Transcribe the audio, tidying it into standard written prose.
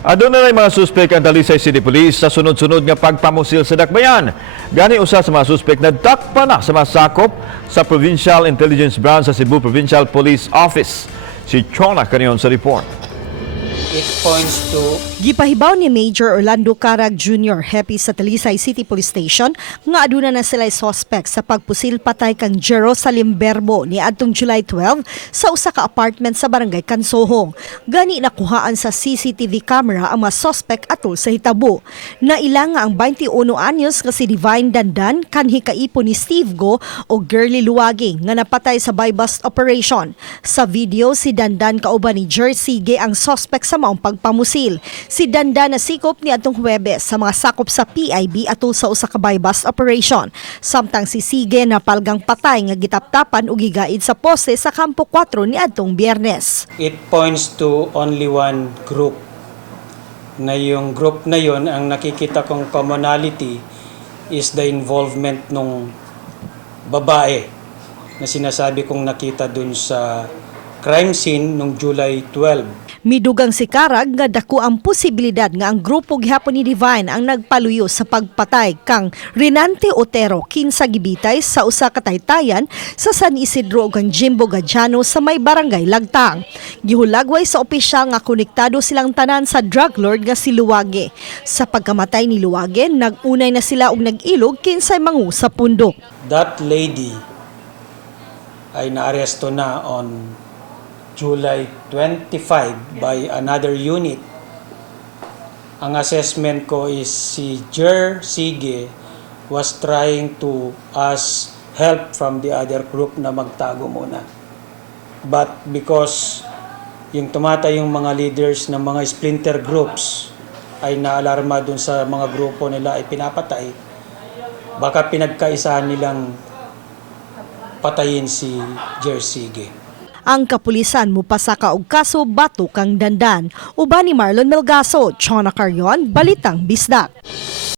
Aduna na mga suspek ang Talisay City Police sa sunod-sunod nga pagpamusil sa dakbayan. Gani usa sa mga suspek na dakpa na sa masakop sa Provincial Intelligence Branch sa Cebu Provincial Police Office. Si Chona kaniyon sa report. It points to Gipahibaw ni Major Orlando Carag Jr. Happy sa Talisay City Police Station nga aduna na sila suspect sa pagpusil patay kang Jerusalem Berbo ni adtong July 12 sa usa ka apartment sa barangay Kansohong. Gani nakuhaan sa CCTV camera ang mga suspect atol sa hitabo. Naila nga ang 21 anyos nga si Divine Dandan kanhi kaipo ni Steve Go o Girly Luwagi nga napatay sa buy-bust operation. Sa video si Dandan kauban ni Jersey G ang suspect sa maong pagpamusil. Si Dandan nasikop ni atong Huwebes sa mga sakop sa PIB atol sa usa ka buy-bust operation. Samtang si Sige napalgang patay nga gitaptapan ug gigaid sa poste sa Kampo 4 ni adtong Biyernes. it points to only one group. Na yung group na yon ang nakikita kong commonality is the involvement nung babae na sinasabi kong nakita dun sa crime scene nung July 12. Midugang si Carag nga dako ang posibilidad nga ang grupo gihapon ni Divine ang nagpaluyo sa pagpatay kang Renante Otero kinsa gibitay sa usa ka taytayan sa San Isidro ug ang Jimbo Gadiano sa may barangay Lagtang. Gihulagway sa opisyal nga konektado silang tanan sa drug lord nga si Luwage. Sa pagkamatay ni Luwage, nagunay na sila og nag-ilog kinsay mangu sa pundok. That lady ay naaresto na on July 25 by another unit. Ang assessment ko is si Jer Sige was trying to ask help from the other group na magtago muna. But because yung tumatay yung mga leaders ng mga splinter groups ay naalarma dun sa mga grupo nila ay pinapatay, baka pinagkaisahan nilang patayin si Jer Sige. Ang kapulisan mupasaka og kaso batok kang Dandan. Uban ni Marlon Melgaso, Chona Carrion, Balitang Bisdak.